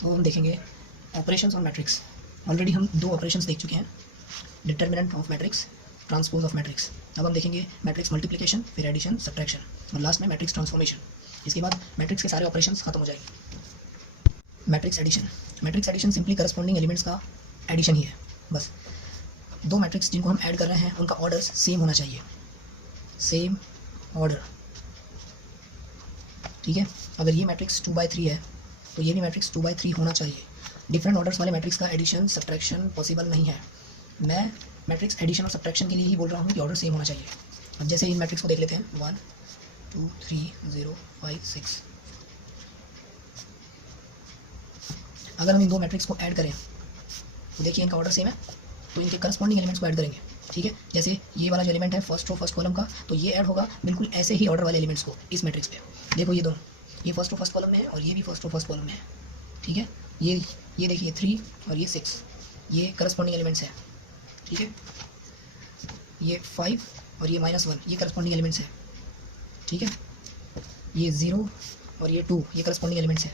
तो हम देखेंगे ऑपरेशंस ऑन मैट्रिक्स। ऑलरेडी हम दो ऑपरेशंस देख चुके हैं, determinant of matrix, transpose of matrix. अब हम देखेंगे मैट्रिक्स मल्टीप्लिकेशन, फिर एडिशन, सब्ट्रैक्शन और लास्ट में मैट्रिक्स ट्रांसफॉर्मेशन। इसके बाद मैट्रिक्स के सारे ऑपरेशंस खत्म हो जाएंगे। Matrix addition. Matrix addition simply corresponding elements का एडिशन ही है। बस दो मैट्रिक्स जिनको हम ऐड कर रहे हैं उनका ऑर्डर्स सेम होना चाहिए, सेम ऑर्डर, ठीक है। अगर ये मैट्रिक्स 2/3 है तो ये भी मैट्रिक्स 2/3 होना चाहिए। डिफरेंट ऑर्डर्स वाले मैट्रिक्स का एडिशन सब्ट्रैक्शन पॉसिबल नहीं है। मैं मैट्रिक्स एडिशन और सब्ट्रैक्शन के लिए ही बोल रहा हूँ कि ऑर्डर सेम होना चाहिए। अब जैसे इन मैट्रिक्स को देख लेते हैं 1 2 3 0 5 6। अगर हम इन दो मैट्रिक्स को ऐड करें तो देखिए इनका ऑर्डर सेम है, तो इनके करस्पॉन्डिंग एलिमेंट्स को ऐड करेंगे, ठीक है। जैसे ये वाला जो एलिमेंट है फर्स्ट रो फर्स्ट कॉलम का, तो ये ऐड होगा बिल्कुल ऐसे ही ऑर्डर वाले एलिमेंट्स को इस मैट्रिक्स पे। देखो ये दोनों, ये फर्स्ट रो फर्स्ट कॉलम में है और ये भी फर्स्ट रो फर्स्ट कॉलम में है, ठीक है। ये देखिए 3 और ये 6, ये करस्पॉन्डिंग एलिमेंट्स है, ठीक है। ये 5 और ये -1, ये करस्पॉन्डिंग एलिमेंट्स है, ठीक है। ये 0 और ये 2, ये करस्पॉन्डिंग एलिमेंट्स है।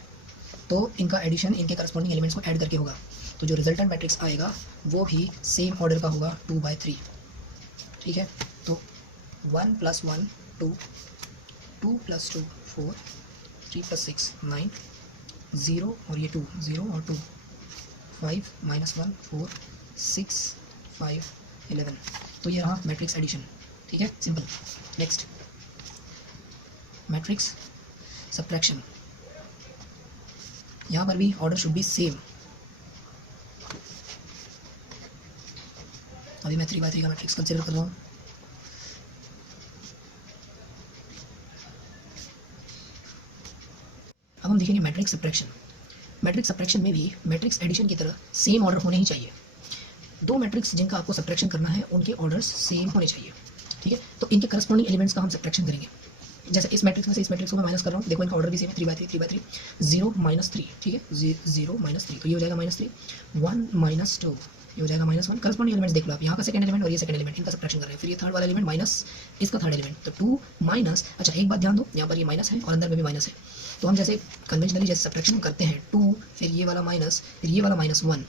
तो इनका एडिशन इनके करस्पॉन्डिंग एलिमेंट्स को ऐड करके होगा, तो जो रिजल्टेंट मैट्रिक्स आएगा वो भी सेम ऑर्डर का होगा 2/3, ठीक है। तो 1 + 1 2, 2 + 2 4, 3 + 6 9, 0 और ये 2, 0 और 2, 5 - 1 4, 6 5 11। तो ये रहा मैट्रिक्स एडिशन, ठीक है, सिंपल। Next matrix subtraction. यहाँ पर भी ऑर्डर शुड बी सेम। अभी मैं 3/3 का मैट्रिक्स कंसिडर कर रहा हूँ। अब हम देखेंगे मैट्रिक्स सब्ट्रैक्शन। मैट्रिक्स सब्ट्रैक्शन में भी मैट्रिक्स एडिशन की तरह सेम ऑर्डर होने ही चाहिए। दो मैट्रिक्स जिनका आपको सब्ट्रैक्शन करना है उनके ऑर्डर्स सेम होने चाहिए, ठीक है। तो इनके करस्पॉन्डिंग एलिमेंट्स का हम सब्ट्रैक्शन करेंगे। जैसे इस मैट्रिक्स में से इस मैट्रिक्स को मैं माइनस कर रहा हूँ, देखो इनका ऑर्डर भी सेम है, 3/3 3/3, 0 - 3, ठीक है, 0 - 3, तो ये हो जाएगा -3, 1 - 2, ये हो जाएगा -1। करस्पॉन्डिंग एलिमेंट्स देख लो आप, यहाँ का सेकंड एलिमेंट और ये सेकंड एलिमेंट, इनका सब्ट्रैक्शन कर रहे हैं। फिर ये थर्ड वाला एलिमेंट माइनस इसका थर्ड एलिमेंट, तो 2 माइनस। अच्छा एक बात ध्यान दो, यहाँ पर ये माइनस है और अंदर में भी माइनस है, तो हम जैसे कन्वेंशनली जैसे सब्ट्रैक्शन करते हैं 2, फिर ये वाला माइनस, फिर ये वाला -1,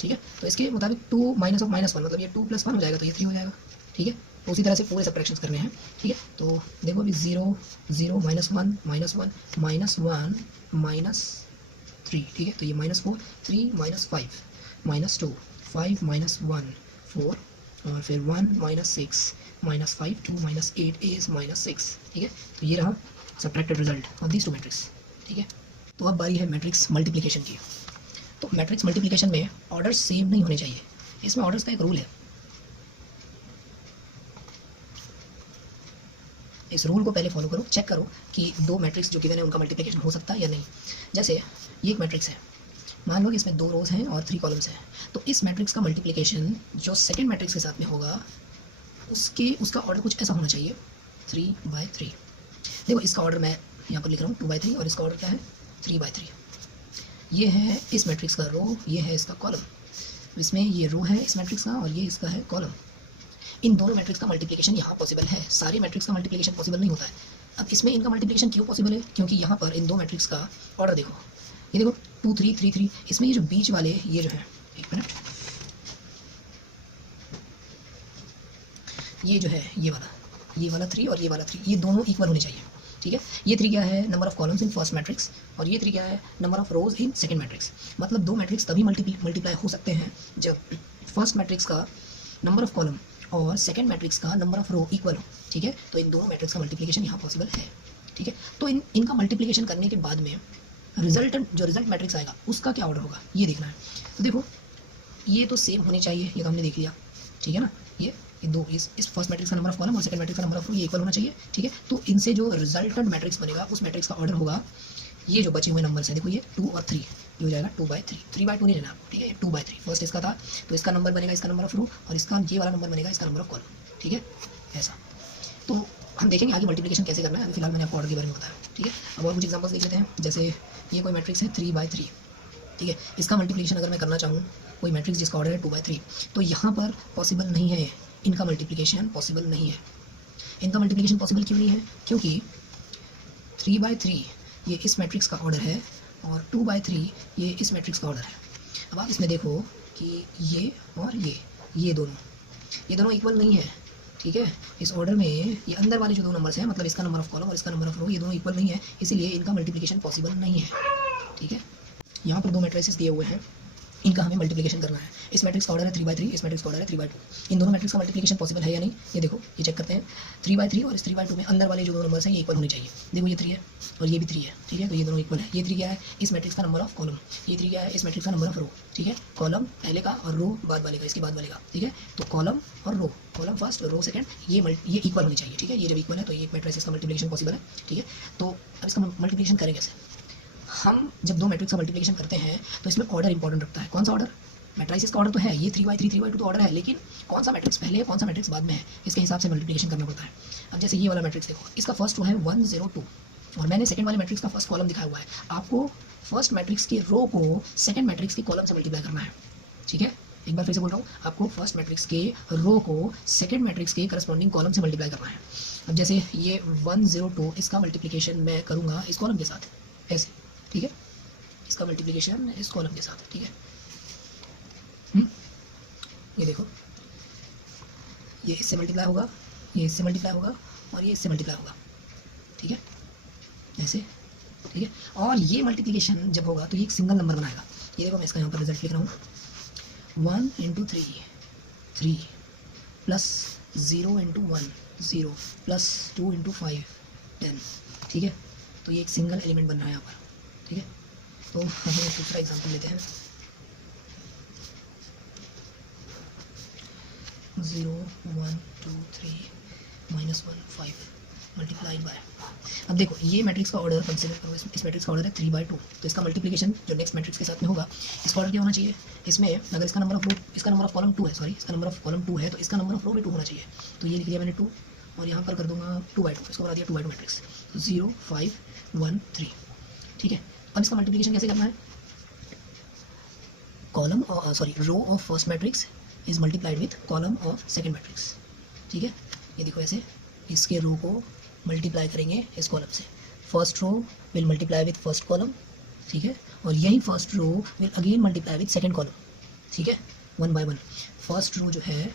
ठीक है। तो इसके मुताबिक 2 - -1 मतलब ये 2 + 1 हो जाएगा, तो ये 3 हो जाएगा, ठीक है। तो उसी तरह से पूरे सब्ट्रैक्शंस करने हैं, ठीक है। तो देखो अभी 0 0 -1 -1 -1 -3, ठीक है। तो ये -4 3 -5 -2 5 -1 4 और फिर 1 -6 -5 2 -8 is -6, ठीक है। तो ये रहा subtracted result of these two matrix, ठीक है। तो अब बारी है मैट्रिक्स मल्टीप्लिकेशन की। तो मैट्रिक्स मल्टीप्लिकेशन में ऑर्डर सेम नहीं होने चाहिए। इसमें ऑर्डर्स का एक रूल है। इस रूल को पहले फॉलो करो, चेक करो कि दो मैट्रिक्स जो गिवन है उनका मल्टीप्लिकेशन हो सकता है या नहीं। जैसे ये एक मैट्रिक्स है, मान लो कि इसमें 2 रोज हैं और 3 कॉलम्स हैं, तो इस मैट्रिक्स का मल्टीप्लिकेशन जो सेकंड मैट्रिक्स के साथ में होगा उसका ऑर्डर कुछ ऐसा होना चाहिए 3/3। देखो इसका ऑर्डर मैं यहाँ पर लिख रहा हूँ 2/3 और इसका ऑर्डर क्या है 3/3। ये है इस मैट्रिक्स का रो, ये है इसका कॉलम। इसमें ये रो है इस मैट्रिक्स का और ये इसका है कॉलम। इन दोनों मैट्रिक्स का मल्टीप्लिकेशन यहाँ पॉसिबल है, सारे मैट्रिक्स का मल्टीप्लिकेशन पॉसिबल नहीं होता है। अब इसमें इनका मल्टीप्लिकेशन क्यों पॉसिबल है, क्योंकि यहाँ पर इन दो मैट्रिक्स का ऑर्डर देखो, ये देखो 2 3 3 3, इसमें ये जो बीच वाले ये जो है, एक मिनट, ये जो है ये वाला 3 और ये वाला 3, ये दोनों इक्वल होने चाहिए, ठीक है। ये 3 क्या है, number of columns in first matrix, और ये 3 क्या है, number of rose in second matrix. मतलब दो मैट्रिक्स तभी मल्टीप्लाई हो सकते हैं जब फर्स्ट मैट्रिक्स का नंबर ऑफ कॉलम और सेकंड मैट्रिक्स का नंबर ऑफ रो इक्वल हो, ठीक है। तो इन दोनों मैट्रिक्स का मल्टीप्लिकेशन यहाँ पॉसिबल है, ठीक है। तो इनका मल्टीप्लिकेशन करने के बाद में रिजल्ट मैट्रिक्स आएगा उसका क्या ऑर्डर होगा ये देखना है। तो देखो ये तो सेम होने चाहिए, ये तो हमने देख लिया, ठीक है ना। ये दो इस फर्स्ट मैट्रिक्स का नंबर ऑफ कॉलम और सेकंड मैट्रिक्स का नंबर ऑफ रो ये इक्वल होना चाहिए, ठीक है। तो इनसे जो रिजल्टेंट मैट्रिक्स बनेगा उस मैट्रिक्स का ऑर्डर होगा, ये जो बचे हुए नंबर्स हैं देखो ये 2 और 3, ये हो जाएगा 2/3, 3/2 नहीं लेना आपको, ठीक है, 2/3। फर्स्ट इसका था तो इसका नंबर बनेगा इसका नंबर ऑफ रो, और इसका ये वाला नंबर बनेगा इसका नंबर ऑफ कॉलम, ठीक है, ऐसा। तो हम देखेंगे आगे मल्टीप्लिकेशन कैसे करना है। अभी फिलहाल मैंने आपको ऑर्डर के बारे में बताया, ठीक है। अब और कुछ एग्जांपल्स देख लेते हैं। जैसे ये कोई मैट्रिक्स है 3/3, ठीक है। इसका मल्टीप्लिकेशन अगर मैं करना चाहूँ, कोई मैट्रिक्स जिसका ऑर्डर है 2/3, तो यहाँ पर पॉसिबल नहीं है, इनका मल्टीप्लिकेशन पॉसिबल नहीं है। इनका मल्टीप्लिकेशन पॉसिबल क्यों नहीं है, क्योंकि 3/3 ये इस मैट्रिक्स का ऑर्डर है और 2/3 ये इस मैट्रिक्स का ऑर्डर है। अब आप इसमें देखो कि ये और ये दोनों इक्वल नहीं है, ठीक है। इस ऑर्डर में ये अंदर वाले जो दो नंबर्स हैं, मतलब इसका नंबर ऑफ कॉलम और इसका नंबर ऑफ रो, ये दोनों इक्वल नहीं है, इसीलिए इनका मल्टीप्लिकेशन पॉसिबल नहीं है, ठीक है। यहाँ पर दो मैट्रिसेस दिए हुए हैं, इनका हमें मल्टीप्लिकेशन करना है। इस मैट्रिक्स का ऑर्डर है 3/3, इस मैट्रिक्स का ऑर्डर है 3/2। इन दोनों मैट्रिक्स का मल्टीप्लिकेशन पॉसिबल है या नहीं, ये देखो, ये चेक करते हैं। 3/3 और इस 3/2 में अंदर वाले जो दो नंबर्स हैं ये इक्वल होने चाहिए। देखो ये 3 है और ये भी 3 है, ठीक है, तो ये दोनों इक्वल है। ये 3 क्या है, इस मैट्रिक्स का नंबर ऑफ कॉलम, ये 3 क्या है, इस मैट्रिक्स का नंबर ऑफ रो, ठीक है। कॉलम पहले का और रो बाद वाले का, इसके बाद वाले का, ठीक है। तो कॉलम और रो, कॉलम फर्स्ट रो सेकंड, ये इक्वल होनी चाहिए, ठीक है। ये जब इक्वल है तो ये मैट्रिक्स का मल्टीप्लिकेशन पॉसिबल है, ठीक है। तो अब इसका मल्टीप्लिकेशन करें कैसे? हम जब दो मैट्रिक्स का मल्टीप्लिकेशन करते हैं तो इसमें ऑर्डर इंपॉर्टेंट रखता है। कौन सा ऑर्डर? मैट्रिसेस का ऑर्डर तो है, ये 3/3 3/2 तो ऑर्डर है, लेकिन कौन सा मैट्रिक्स पहले है कौन सा मैट्रिक्स बाद में है, इसके हिसाब से मल्टीप्लिकेशन करना पड़ता है। अब जैसे ये वाला मैट्रिक्स देखो, इसका फर्स्ट रो है 1 0 2 और मैंने सेकंड वाले मैट्रिक्स का फर्स्ट कॉलम दिखाया हुआ है। आपको फर्स्ट मैट्रिक्स की रो को सेकंड मैट्रिक्स की कॉलम से मल्टीप्लाई करना है, ठीक है। एक बार फिर से बोल रहा हूँ, आपको फर्स्ट मैट्रिक्स के रो को सेकंड मैट्रिक्स के करस्पॉन्डिंग कॉलम से मल्टीप्लाई करना है। अब जैसे ये 1 0 2 इसका मल्टीप्लिकेशन मैं करूँगा इस कॉलम के साथ, ऐसे, ठीक है। इसका मल्टीप्लिकेशन इस कॉलम के साथ, ठीक है। ये देखो, ये इससे मल्टीप्लाई होगा, ये इससे मल्टीप्लाई होगा और ये इससे मल्टीप्लाई होगा, ठीक है, ऐसे, ठीक है। और ये मल्टीप्लिकेशन जब होगा तो ये एक सिंगल नंबर बनाएगा। ये देखो, मैं इसका यहाँ पर रिजल्ट लिख रहा हूँ, 1 × 3 3 प्लस 0 × 1 0 प्लस 2 × 5 10, ठीक है। तो ये एक सिंगल एलिमेंट बन रहा है यहाँ पर, ठीक है। तो हम दूसरा एग्जाम्पल लेते हैं, 0 1 2 3 -1 5 मल्टीप्लाइड बाय। अब देखो, ये मैट्रिक्स का ऑर्डर कंसीडर करो, इस मैट्रिक्स का ऑर्डर है 3/2, तो इसका मल्टीप्लिकेशन जो नेक्स्ट मैट्रिक्स के साथ में होगा, इसका ऑर्डर क्या होना चाहिए? इसमें अगर इसका नंबर ऑफ रो, इसका नंबर ऑफ कॉलम 2 है, सॉरी, इसका नंबर ऑफ कॉलम 2 है, तो इसका नंबर ऑफ रो भी 2 होना चाहिए। तो ये लिख दिया मैंने 2 और यहाँ पर कर दूंगा 2/2, इसको बना दिया 2/2 मैट्रिक्स, 0 5 1 3, ठीक है। अब इसका मल्टीप्लिकेशन कैसे करना है? Column sorry row of first matrix is multiplied with column of second matrix, ठीक है। ये देखो, ऐसे इसके रो को मल्टीप्लाई करेंगे इस कॉलम से, first row will multiply with first column, ठीक है, और यही first row will again multiply with second column, ठीक है, 1 by 1। फर्स्ट रो जो है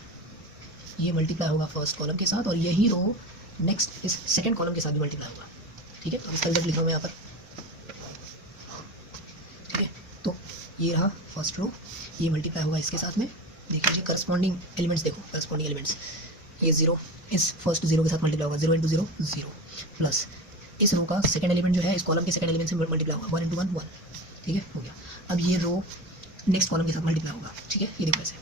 ये मल्टीप्लाई होगा फर्स्ट कॉलम के साथ और यही रो नेक्स्ट इस सेकंड कॉलम के साथ भी मल्टीप्लाई होगा, ठीक है। तो इसका रिजल्ट लिखा हुआ है यहाँ पर, ठीक है। तो ये रहा फर्स्ट रो, ये मल्टीप्लाई होगा इसके साथ में। देखिए करस्पॉन्डिंग एलिमेंट्स, देखो करस्पॉन्डिंग एलिमेंट्स, ये 0 इस फर्स्ट 0 के साथ मल्टीप्लाई होगा, 0 × 0 0 प्लस इस रो का सेकंड एलिमेंट जो है इस कॉलम के सेकंड एलिमेंट से मल्टीप्लाई होगा, 1 × 1 1, ठीक है, हो गया। अब ये रो नेक्स्ट कॉलम के साथ मल्टीप्लाई होगा, ठीक है, ये देखो ऐसे,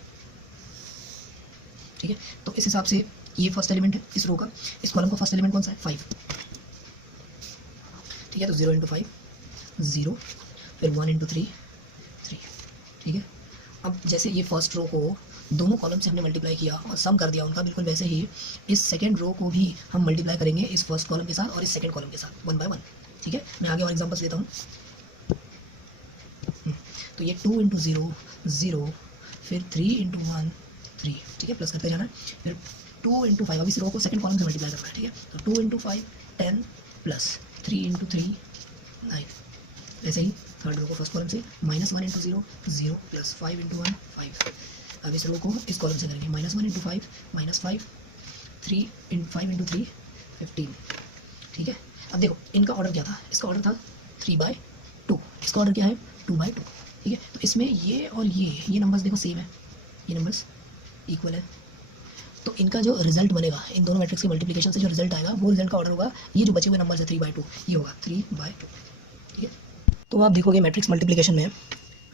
ठीक है। तो इस हिसाब से ये फर्स्ट एलिमेंट है इस रो का, इस कॉलम का फर्स्ट एलिमेंट कौन सा है? 5, ठीक है। तो 0 × 5 0, फिर 1 × 3 3, ठीक है। अब जैसे ये फर्स्ट रो को दोनों कॉलम से हमने मल्टीप्लाई किया और सम कर दिया उनका, बिल्कुल वैसे ही इस सेकंड रो को भी हम मल्टीप्लाई करेंगे इस फर्स्ट कॉलम के साथ और इस सेकंड कॉलम के साथ 1 by 1, ठीक है। मैं आगे और एग्जांपल्स लेता हूँ। तो ये 2 × 0 0, फिर 3 × 1 3, ठीक है, प्लस करते जाना है, फिर 2 × 5, अब इस रो को सेकंड कॉलम से मल्टीप्लाई करना है, ठीक है। तो 2 × 5 10 प्लस 3 × 3 9, ऐसे ही थर्ड रो को फर्स्ट कॉलम से -1 × 0 0 प्लस 5 × 1 5। अब इस रो को इस कॉलम से करेंगे, -1 × 5 -5 3 × 5 × 3 15, ठीक है। अब देखो इनका ऑर्डर क्या था? इसका ऑर्डर था 3/2, इसका ऑर्डर क्या है? 2/2, ठीक है। तो इसमें ये और ये नंबर्स देखो सेम है, ये नंबर्स इक्वल है, तो इनका जो रिजल्ट बनेगा इन दोनों मैट्रिक्स की मल्टीप्लिकेशन से जो रिजल्ट आएगा वो रिजल्ट का ऑर्डर होगा, ये जो बचे हुए नंबर्स है 3/2, ये होगा 3/2, ठीक है। तो आप देखोगे मैट्रिक्स मल्टीप्लिकेशन में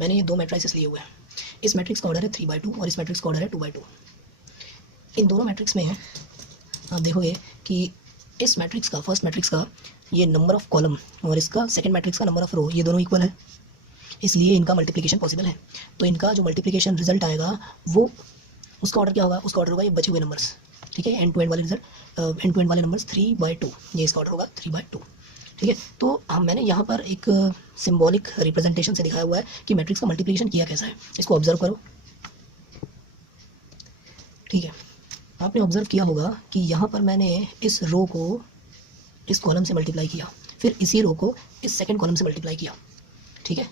मैंने ये दो मैट्रिसेस लिए हुए हैं, इस मैट्रिक्स का ऑर्डर है 3/2 और इस मैट्रिक्स का ऑर्डर है 2/2। इन दोनों मैट्रिक्स में आप देखोगे कि इस मैट्रिक्स का फर्स्ट मैट्रिक्स का ये नंबर ऑफ कॉलम और इसका सेकंड मैट्रिक्स का नंबर ऑफ रो ये दोनों इक्वल है, इसलिए इनका मल्टीप्लिकेशन पॉसिबल है। तो इनका जो मल्टीप्लिकेशन रिजल्ट आएगा वो उसका ऑर्डर क्या होगा? उसका ऑर्डर होगा ये बचे हुए नंबर्स, ठीक है, एंड टू एंड वाले रिजल्ट, एंड टू एंड वाले नंबर्स 3/2, ये इसका ऑर्डर होगा 3/2, ठीक है। तो मैंने यहाँ पर एक सिंबॉलिक रिप्रेजेंटेशन से दिखाया हुआ है कि मैट्रिक्स का मल्टीप्लिकेशन किया कैसा है, इसको ऑब्जर्व करो, ठीक है। आपने ऑब्जर्व किया होगा कि यहाँ पर मैंने इस रो को इस कॉलम से मल्टीप्लाई किया, फिर इसी रो को इस सेकंड कॉलम से मल्टीप्लाई किया, ठीक है।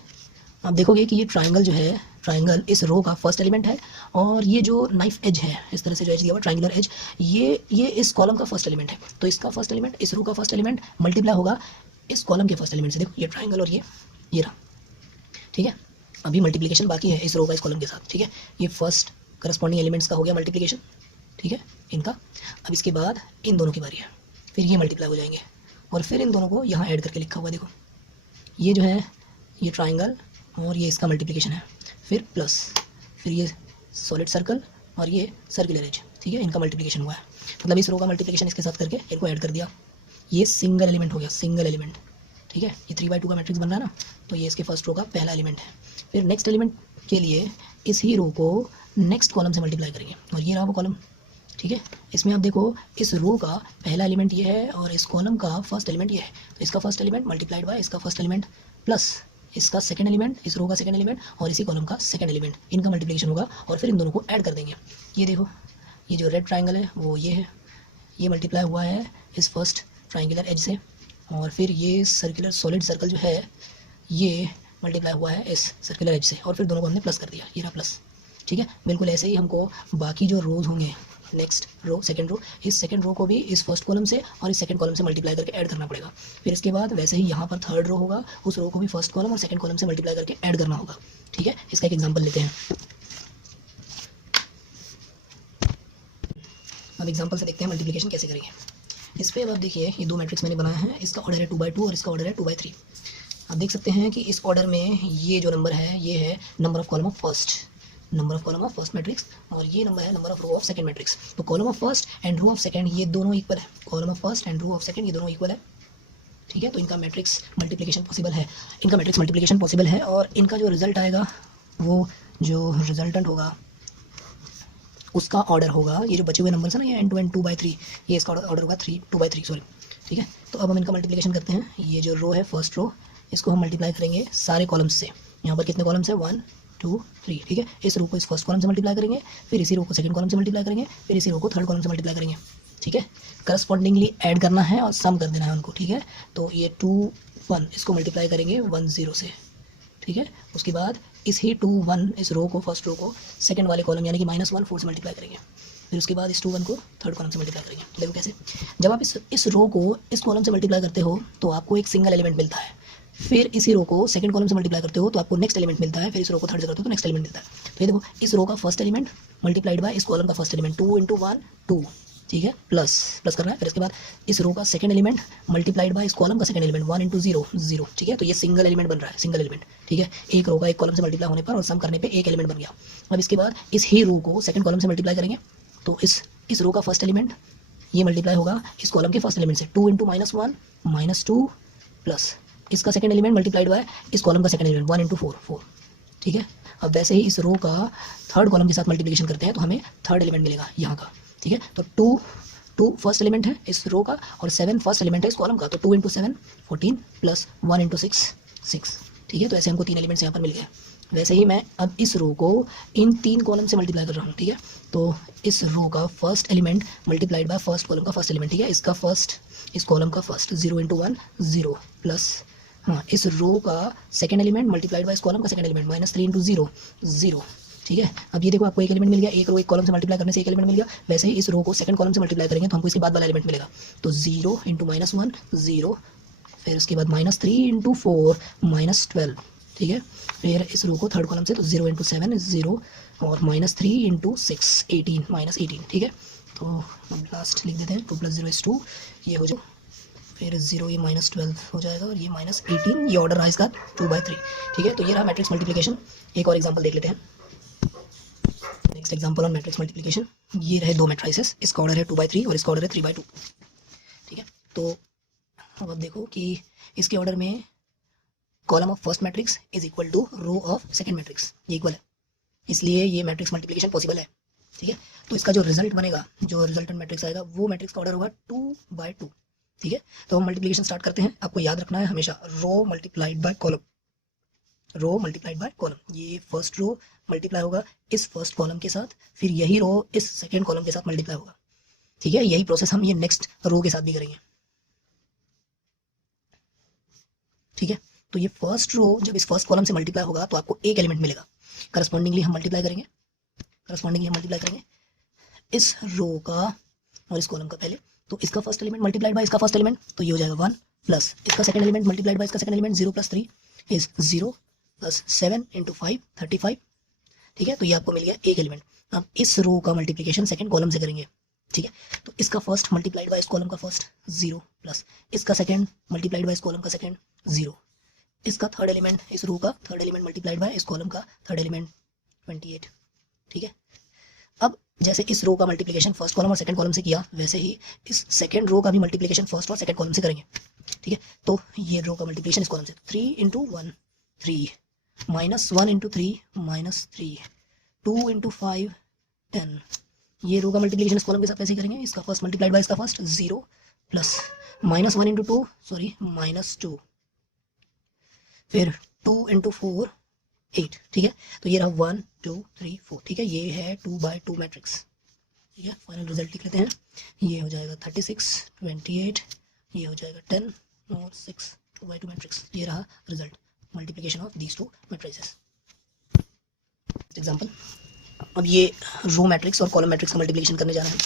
आप देखोगे कि ये ट्राइंगल जो है, ट्राइंगल इस रो का फर्स्ट एलिमेंट है, और ये जो नाइफ एज है, इस तरह से जो एज दिया हुआ ट्राइंगुलर एज, ये इस कॉलम का फर्स्ट एलिमेंट है। तो इसका फर्स्ट एलिमेंट, इस रो का फर्स्ट एलिमेंट मल्टीप्लाई होगा इस कॉलम के फर्स्ट एलिमेंट से। देखो ये ट्राइंगल और ये रहा, ठीक है। अभी मल्टीप्लिकेशन बाकी है इस रो का इस कॉलम के साथ, ठीक है। ये फर्स्ट करस्पॉन्डिंग एलिमेंट्स का हो गया मल्टीप्लिकेशन, ठीक है, इनका। अब इसके बाद इन दोनों की बारी है, फिर ये मल्टीप्लाई हो जाएंगे, और फिर इन दोनों को यहाँ ऐड करके लिखा हुआ देखो, ये जो है ये ट्राइंगल और ये इसका मल्टीप्लिकेशन है, फिर प्लस, फिर ये सॉलिड सर्कल और ये सर्कुलर एज, ठीक है, इनका मल्टीप्लिकेशन हुआ है। मतलब इस रो का मल्टीप्लिकेशन इसके साथ करके इनको ऐड कर दिया, ये सिंगल एलिमेंट हो गया, सिंगल एलिमेंट, ठीक है। ये 3/2 का मैट्रिक्स बन रहा है ना, तो ये इसके फर्स्ट रो का पहला एलिमेंट है। फिर नेक्स्ट एलिमेंट के लिए इस ही रो को नेक्स्ट कॉलम से मल्टीप्लाई करेंगे, और ये रहा वो कॉलम, ठीक है। इसमें आप देखो इस रो का पहला एलिमेंट ये है और इस कॉलम का फर्स्ट एलिमेंट ये है, तो इसका फर्स्ट एलिमेंट मल्टीप्लाइड बाय इसका फर्स्ट एलिमेंट प्लस इसका सेकंड एलिमेंट, इस रो का सेकंड एलिमेंट और इसी कॉलम का सेकंड एलिमेंट, इनका मल्टीप्लिकेशन होगा, और फिर इन दोनों को ऐड कर देंगे। ये देखो ये जो रेड ट्राइंगल है वो ये है, ये मल्टीप्लाई हुआ है इस फर्स्ट ट्राइंगुलर एज से, और फिर ये सर्कुलर सॉलिड सर्कल जो है ये मल्टीप्लाई हुआ है इस सर्कुलर एज से, और फिर दोनों को हमने प्लस कर दिया, ये रहा प्लस, ठीक है। बिल्कुल ऐसे ही हमको बाकी जो रोज होंगे, नेक्स्ट रो, सेकंड रो, इस सेकंड रो को भी इस फर्स्ट कॉलम से और इस सेकंड कॉलम से मल्टीप्लाई करके ऐड करना पड़ेगा। फिर इसके बाद वैसे ही यहाँ पर थर्ड रो होगा, उस रो को भी फर्स्ट कॉलम और सेकंड कॉलम से मल्टीप्लाई करके ऐड करना होगा, ठीक है। इसका एक एग्जांपल लेते हैं। अब एग्जांपल से देखते हैं मल्टीप्लिकेशन कैसे करेंगे। इस पे अब देखिए ये दो मैट्रिक्स मैंने बनाया है, इसका ऑर्डर है 2/2 और इसका ऑर्डर है 2/3। आप देख सकते हैं कि इस ऑर्डर में ये जो नंबर है ये है number of column of first, number of column of first matrix, और ये नंबर है number of row of second matrix. तो column of first and row of second ये दोनों इक्वल है, column of first and row of second ये दोनों equal है, ठीक है। तो इनका मैट्रिक्स मल्टीप्लिकेशन पॉसिबल है, इनका मैट्रिक्स मल्टीप्लिकेशन पॉसिबल है, और इनका जो रिजल्ट आएगा वो जो रिजल्टेंट होगा उसका ऑर्डर होगा, ये जो बचे हुए नंबर है ना, ये n to n 2/3, ये इसका ऑर्डर होगा 2/3, सॉरी, ठीक है। तो अब हम इनका मल्टीप्लिकेशन करते हैं। ये जो रो है फर्स्ट रो, इसको हम मल्टीप्लाई करेंगे सारे कॉलम्स से। यहाँ पर कितने कॉलम्स है, 1 2 3, ठीक है। इस रो को इस फर्स्ट कॉलम से मल्टीप्लाई करेंगे, फिर इसी रो को सेकंड कॉलम से मल्टीप्लाई करेंगे, फिर इसी रो को थर्ड कॉलम से मल्टीप्लाई करेंगे, ठीक है। करस्पॉन्डिंगली ऐड करना है और सम कर देना है उनको, ठीक है। तो ये 2 1 इसको मल्टीप्लाई करेंगे 1 0 से, ठीक है। उसके बाद इस ही 2 1 इस रो को, फर्स्ट रो को सेकंड वाले कॉलम यानी कि -1 4 से मल्टीप्लाई करेंगे, फिर उसके बाद इस 2 1 को थर्ड कॉलम से मल्टीप्लाई करेंगे। देखो कैसे, जब आप इस रो को इस कॉलम से मल्टीप्लाई करते हो तो आपको एक सिंगल एलिमेंट मिलता है, फिर इसी रो को सेकंड कॉलम से मल्टीप्लाई करते हो तो आपको नेक्स्ट एलिमेंट मिलता है, फिर इस रो को थर्ड से करते हो तो नेक्स्ट एलिमेंट मिलता है। तो ये देखो इस रो का फर्स्ट एलिमेंट मल्टीप्लाइड बाय इस कॉलम का फर्स्ट एलिमेंट, 2 × 1 2, ठीक है, प्लस प्लस कर रहा है। फिर इसके बाद इस रो का सेकंड एलिमेंट मल्टीप्लाइड बाय इस कॉलम का सेकंड एलिमेंट, 1 × 0 0, ठीक है। तो ये सिंगल एलिमेंट बन रहा है, सिंगल एलिमेंट, ठीक है। एक रो का एक कॉलम से मल्टीप्लाई होने पर और सम करने पे एक एलिमेंट बन गया। अब इसके बाद इस ही रो को सेकंड कॉलम से मल्टीप्लाई करेंगे, तो इस रो का फर्स्ट एलिमेंट ये मल्टीप्लाई होगा इस कॉलम के फर्स्ट एलिमेंट से, 2 × -1 -2 प्लस इसका सेकंड एलिमेंट मल्टीप्लाइड बाय इस कॉलम का सेकंड एलिमेंट 1 × 4 4, ठीक है। अब वैसे ही इस रो का थर्ड कॉलम के साथ मल्टीप्लिकेशन करते हैं तो हमें थर्ड एलिमेंट मिलेगा यहाँ का, ठीक है। तो 2 फर्स्ट एलिमेंट है इस रो का और 7 फर्स्ट एलिमेंट है इस कॉलम का, तो 2 × 7 14 प्लस 1 × 6 6, ठीक है। तो ऐसे हमको 3 एलिमेंट्स यहाँ पर मिल गए। वैसे ही मैं अब इस रो को इन 3 कॉलम से मल्टीप्लाई कर रहा हूँ, ठीक है। तो इस रो का first element multiplied by first column का फर्स्ट एलिमेंट, ठीक है। इसका फर्स्ट, इस कॉलम का फर्स्ट, 0 × 1 0 प्लस, हाँ, इस रो का सेकंड एलिमेंट मल्टीप्लाइड बाय इस कॉलम का सेकंड एलिमेंट, -3 × 0 0, ठीक है। अब ये देखो आपको एक एलिमेंट मिल गया, एक रो एक कॉलम से मल्टीप्लाई करने से एक एलिमेंट मिल गया। वैसे ही इस रो को सेकंड कॉलम से मल्टीप्लाई करेंगे तो हमको इसके बाद वाला एलिमेंट मिलेगा, तो 0 × -1 0, फिर उसके बाद -3 × 4 -12, ठीक है। फिर इस रो को थर्ड कॉलम से, तो 0 × 7 0 और -3 × 6 18 -18, ठीक है। तो हम लास्ट लिख देते हैं, 2 + 0 = 2, ये हो जाए, फिर 0 ये -12 हो जाएगा और ये -18, ये ऑर्डर रहा इसका 2/3, ठीक है। तो ये रहा मैट्रिक्स मल्टीप्लिकेशन। एक और एग्जांपल देख लेते हैं। Next example on matrix multiplication. ये रहे दो मैट्रिसेस, इसका ऑर्डर है 2/3 और इसका ऑर्डर है 3/2, ठीक है। तो अब देखो कि इसके ऑर्डर में column of first matrix is equal to row of second matrix, ये इक्वल है, इसलिए ये मैट्रिक्स मल्टीप्लिकेशन पॉसिबल है, ठीक है। तो इसका जो रिजल्ट बनेगा, जो रिजल्टेंट मैट्रिक्स आएगा, वो मैट्रिक्स का ऑर्डर होगा 2/2, ठीक है। तो हम मल्टीप्लिकेशन स्टार्ट करते हैं। आपको याद रखना है हमेशा row multiplied by column, row multiplied by column. ये फर्स्ट रो मल्टीप्लाई होगा इस फर्स्ट कॉलम के साथ, फिर यही रो इस सेकंड कॉलम के साथ मल्टीप्लाई होगा, ठीक है। यही प्रोसेस हम ये नेक्स्ट रो के साथ भी करेंगे, ठीक है। तो ये फर्स्ट रो जब इस फर्स्ट कॉलम से मल्टीप्लाई होगा तो आपको एक एलिमेंट मिलेगा। करस्पॉन्डिंगली हम मल्टीप्लाई करेंगे इस रो का और इस कॉलम का पहले। तो इसका फर्स्ट एलिमेंट मल्टीप्लाइड बाय इसका फर्स्ट एलिमेंट, तो ये हो जाएगा 1 प्लस इसका सेकंड एलिमेंट मल्टीप्लाइड बाय इसका सेकंड एलिमेंट 0 + 3 इज 0 प्लस 7 × 5 35। ठीक है, तो ये आपको मिल गया एक एलिमेंट। अब इस रो का मल्टीप्लिकेशन सेकंड कॉलम से करेंगे। ठीक है, तो इसका फर्स्ट मल्टीप्लाइड बाय इस कॉलम का फर्स्ट 0 प्लस इसका सेकंड मल्टीप्लाइड बाय इस कॉलम का सेकंड 0, इसका थर्ड एलिमेंट इस रो का थर्ड एलिमेंट मल्टीप्लाइड बाय इस कॉलम का थर्ड एलिमेंट 28। ठीक है, अब जैसे इस रो का मल्टीप्लिकेशन फर्स्ट कॉलम और सेकंड कॉलम से किया वैसे ही इस सेकंड रो का भी मल्टीप्लिकेशन फर्स्ट और सेकंड कॉलम से करेंगे। ठीक है, तो ये रो का मल्टीप्लिकेशन इस कॉलम से 3 × 1 3 -1 × 3 -3 2 × 5 10। ये रो का मल्टीप्लिकेशन इस कॉलम के साथ कैसे करेंगे, इसका फर्स्ट मल्टीप्लाइड बाय इसका फर्स्ट 0 प्लस -1 × 2 सॉरी -2 फिर 2 × 4 8। ठीक है, तो ये रहा 1 2 3 4। ठीक है, ये है 2/2 मैट्रिक्स। ठीक है, फाइनल रिजल्ट लिख लेते हैं। ये हो जाएगा 36 28, ये हो जाएगा 10 और 6 2/2 मैट्रिक्स। ये रहा result, multiplication of these two matrices. Example, अब ये रो मैट्रिक्स और कॉलम मैट्रिक्स का मल्टीप्लिकेशन करने जा रहे हैं।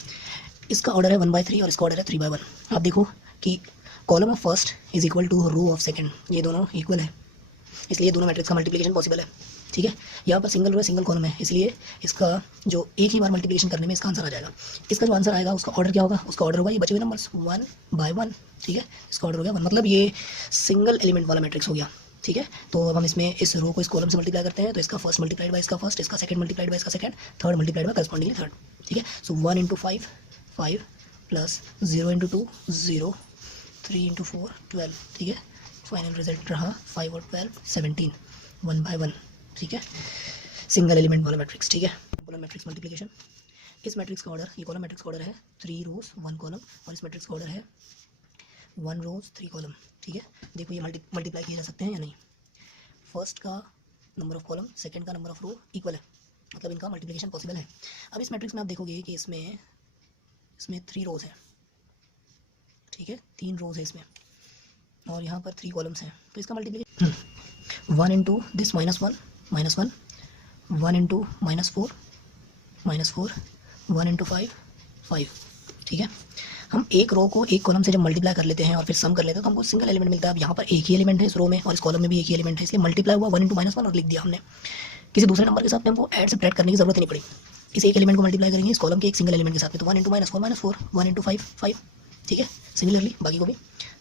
इसका ऑर्डर है 1/3 और इसका ऑर्डर है 3/1। आप देखो कि column of first is equal to row of second, ये दोनों इक्वल है, इसलिए दोनों मैट्रिक्स का मल्टीप्लिकेशन पॉसिबल है। ठीक है, यहाँ पर सिंगल रो है सिंगल कॉलम है, इसलिए इसका जो एक ही बार मल्टीप्लिकेशन करने में इसका आंसर आ जाएगा। इसका जो आंसर आएगा उसका ऑर्डर क्या होगा, उसका ऑर्डर होगा ये बचे हुए नंबर्स 1/1। ठीक है, इसका ऑर्डर हो गया 1, मतलब ये सिंगल एलिमेंट वाला मैट्रिक्स हो गया। ठीक है, तो अब हम इसमें इस रो को इस कॉलम से मल्टीप्लाई करते हैं, तो इसका फर्स्ट मल्टीप्लाइड बाय इसका फर्स्ट, इसका सेकंड मल्टीप्लाइड बाय इसका second, third multiplied by correspondingly third. ठीक है, सो 1 × 5 5 प्लस 0 × 2 0 3 × 4 12। ठीक है, फाइनल रिजल्ट रहा 5 और 12 17 1/1। ठीक है, सिंगल एलिमेंट वाला मैट्रिक्स। ठीक है, कॉलम मैट्रिक्स मल्टीप्लिकेशन, इस मैट्रिक्स का ऑर्डर, ये कॉलम मैट्रिक्स का ऑर्डर है 3 रोज 1 कॉलम और इस मैट्रिक्स का ऑर्डर है 1 रोज 3 कॉलम। ठीक है, देखो ये मल्टीप्लाई किए जा सकते हैं या नहीं। फर्स्ट का नंबर ऑफ कॉलम सेकंड का नंबर ऑफ रो इक्वल है, मतलब इनका मल्टीप्लिकेशन पॉसिबल है। अब इस मैट्रिक्स में आप देखोगे कि इसमें 3 रोज हैं। ठीक है, 3 रोज है इसमें और यहाँ पर 3 कॉलम्स हैं, तो इसका मल्टीप्लिकेशन 1 × दिस -1 -1 1 × -4 -4 1 × 5 5। ठीक है, हम एक रो को एक कॉलम से जब मल्टीप्लाई कर लेते हैं और फिर सम कर लेते हैं तो हमको सिंगल एलिमेंट मिलता है। अब यहाँ पर एक ही एलिमेंट है इस रो में और इस कॉलम में भी एक ही एलिमेंट है, इसलिए मल्टीप्लाई हुआ 1 × -1 और लिख दिया हमने। किसी दूसरे नंबर के साथ में हमको ऐड सब्ट्रैक्ट करने की जरूरत नहीं पड़ी। इस एक एलिमेंट को मल्टीप्लाई करेंगे इस कॉलम के एक सिंगल एलिमेंट के साथ में, तो 1 × -4 1 × 5 5। ठीक है, सिमिलरली बाकी को भी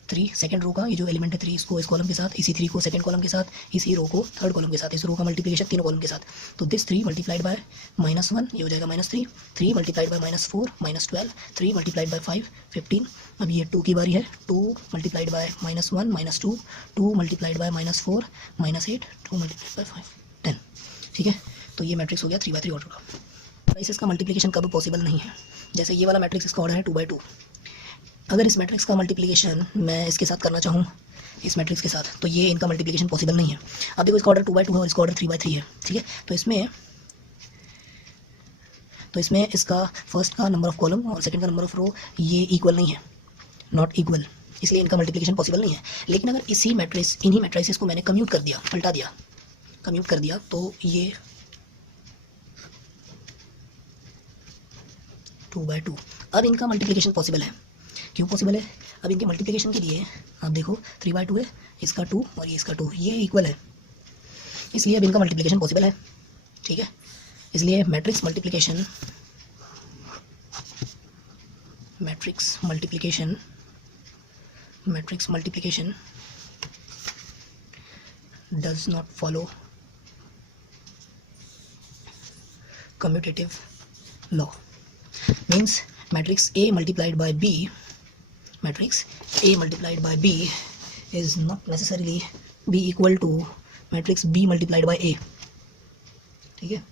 3 सेकंड रो का ये जो एलिमेंट है 3 इसको इस कॉलम के साथ, इसी 3 को सेकंड कॉलम के साथ, इसी रो को थर्ड कॉलम के साथ, इस रो का मल्टीप्लिकेशन तीनों कॉलम के साथ। तो दिस 3 मल्टीप्लाइड बाय -1 ये हो जाएगा -3 3 मल्टीप्लाइड बाय -4 -12 3 मल्टीप्लाइड बाय 5 15। अब ये 2 की बारी है, 2 multiplied by -1 -2 2 multiplied by -4 -8 2 multiplied by 5 10। ठीक है, तो ये मैट्रिक्स हो गया 3/3 ऑर्डर का। इसका मल्टीप्लिकेशन कब पॉसिबल नहीं है, जैसे ये वाला मैट्रिक्स इसका ऑर्डर है 2/2। अगर इस मैट्रिक्स का मल्टीप्लिकेशन मैं इसके साथ करना चाहूँ इस मैट्रिक्स के साथ, तो ये इनका मल्टीप्लिकेशन पॉसिबल नहीं है। अब देखो इसका ऑर्डर 2/2 है और इसका ऑर्डर 3/3 है। ठीक है, तो इसमें इसका फर्स्ट का नंबर ऑफ कॉलम और सेकंड का नंबर ऑफ रो ये इक्वल नहीं है, नॉट इक्वल, इसलिए इनका मल्टीप्लिकेशन पॉसिबल नहीं है। लेकिन अगर इन्हीं मैट्रिसेस को मैंने कम्यूट कर दिया, पलटा दिया, कम्यूट कर दिया, तो ये 2/2। अब इनका मल्टीप्लिकेशन पॉसिबल है। क्यों पॉसिबल है, अब इनके मल्टीप्लिकेशन के लिए आप देखो 3/2 है, इसका 2 और ये इसका 2, ये इक्वल है, इसलिए अब इनका मल्टीप्लिकेशन पॉसिबल है। ठीक है, इसलिए matrix multiplication does not follow commutative law, means matrix A multiplied by B is not necessarily be equal to matrix B multiplied by A. ठीक है,